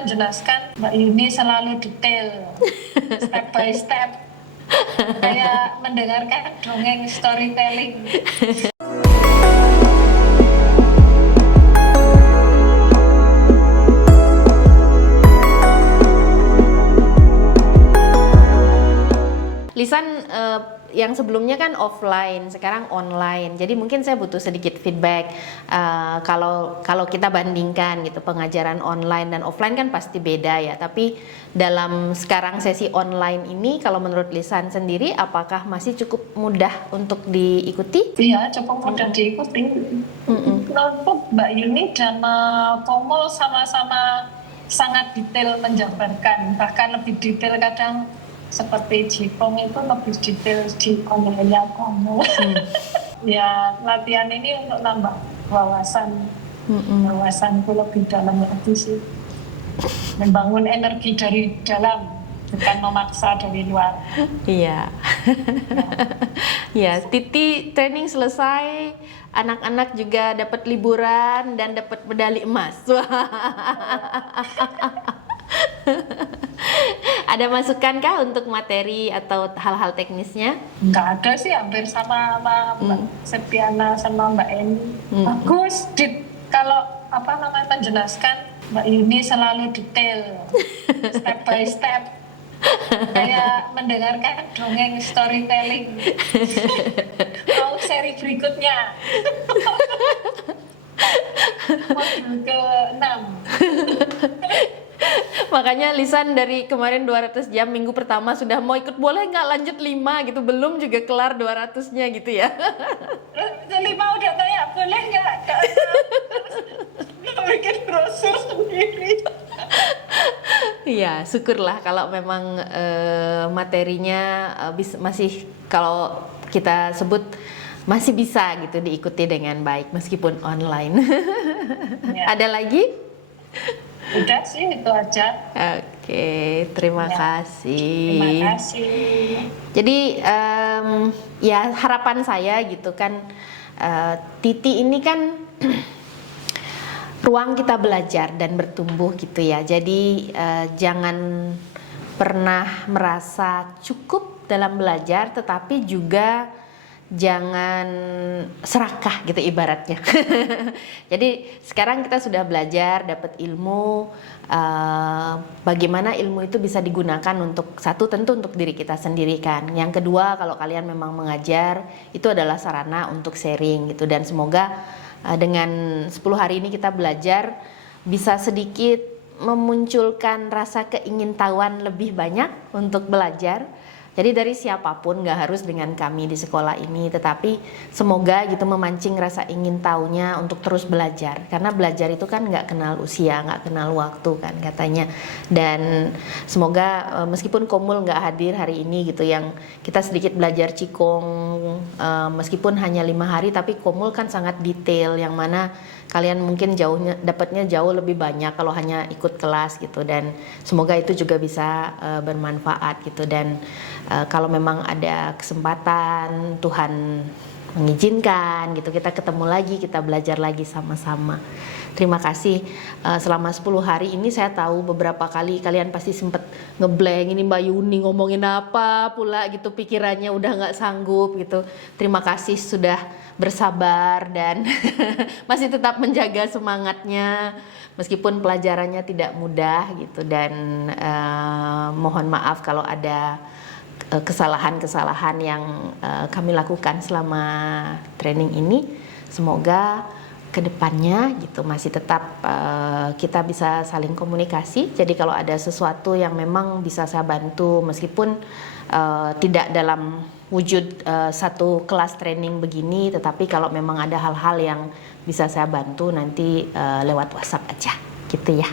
menjelaskan, Mbak Yuni selalu detail, step by step, kayak mendengarkan dongeng storytelling. Lisan yang sebelumnya kan offline, sekarang online. Jadi mungkin saya butuh sedikit feedback. Kalau kita bandingkan gitu, pengajaran online dan offline kan pasti beda ya. Tapi dalam sekarang sesi online ini, kalau menurut Lisan sendiri, apakah masih cukup mudah untuk diikuti? Iya, cukup mudah diikuti. Untuk Mbak Yuni dan Komul sama-sama sangat detail menjabarkan, bahkan lebih detail kadang. Seperti Jipong itu lebih detail di online-nya kamu. Ya, latihan ini untuk nambah wawasan. Wawasanku lebih dalam lagi sih. Membangun energi dari dalam, bukan memaksa dari luar. Iya. Ya, Titi training selesai, anak-anak juga dapat liburan dan dapat medali emas. Ada masukan kah untuk materi atau hal-hal teknisnya? Nggak ada sih, hampir sama Mbak Septiana sama Mbak Eni. Bagus, kalau menjelaskan, Mbak Yuni selalu detail, step by step, kayak mendengarkan dongeng storytelling. Mau seri berikutnya. Modul ke-6. Makanya Lisan dari kemarin 200 jam, minggu pertama sudah mau ikut, boleh nggak lanjut 5 gitu, belum juga kelar 200-nya gitu ya. 5 udah tanya, boleh nggak? Bikin brosur sendiri. Iya, syukurlah kalau memang materinya masih, kalau kita sebut masih bisa gitu diikuti dengan baik meskipun online. Ya. Ada lagi? Udah sih, itu aja. Oke, terima kasih. Terima kasih. Jadi ya harapan saya gitu kan, Titi ini kan ruang kita belajar dan bertumbuh gitu ya. Jadi jangan pernah merasa cukup dalam belajar, tetapi juga jangan serakah gitu ibaratnya. Jadi sekarang kita sudah belajar, dapat ilmu, bagaimana ilmu itu bisa digunakan untuk satu, tentu untuk diri kita sendiri kan. Yang kedua, kalau kalian memang mengajar, itu adalah sarana untuk sharing gitu. Dan semoga dengan 10 hari ini kita belajar bisa sedikit memunculkan rasa keingintahuan lebih banyak untuk belajar. Jadi dari siapapun, nggak harus dengan kami di sekolah ini, tetapi semoga gitu memancing rasa ingin tahunya untuk terus belajar. Karena belajar itu kan nggak kenal usia, nggak kenal waktu kan katanya. Dan semoga meskipun Komul nggak hadir hari ini gitu, yang kita sedikit belajar Qigong, meskipun hanya 5 hari, tapi Komul kan sangat detail, yang mana kalian mungkin dapatnya jauh lebih banyak kalau hanya ikut kelas gitu. Dan semoga itu juga bisa bermanfaat gitu. Dan kalau memang ada kesempatan, Tuhan mengizinkan gitu, kita ketemu lagi, kita belajar lagi sama-sama. Terima kasih. Selama 10 hari ini saya tahu beberapa kali kalian pasti sempat ngeblank, ini Mbak Yuni ngomongin apa pula gitu, pikirannya udah nggak sanggup gitu. Terima kasih sudah bersabar dan masih tetap menjaga semangatnya meskipun pelajarannya tidak mudah gitu. Dan mohon maaf kalau ada kesalahan-kesalahan yang kami lakukan selama training ini. Semoga kedepannya gitu masih tetap kita bisa saling komunikasi. Jadi kalau ada sesuatu yang memang bisa saya bantu, meskipun tidak dalam wujud satu kelas training begini, tetapi kalau memang ada hal-hal yang bisa saya bantu, nanti lewat WhatsApp aja gitu ya.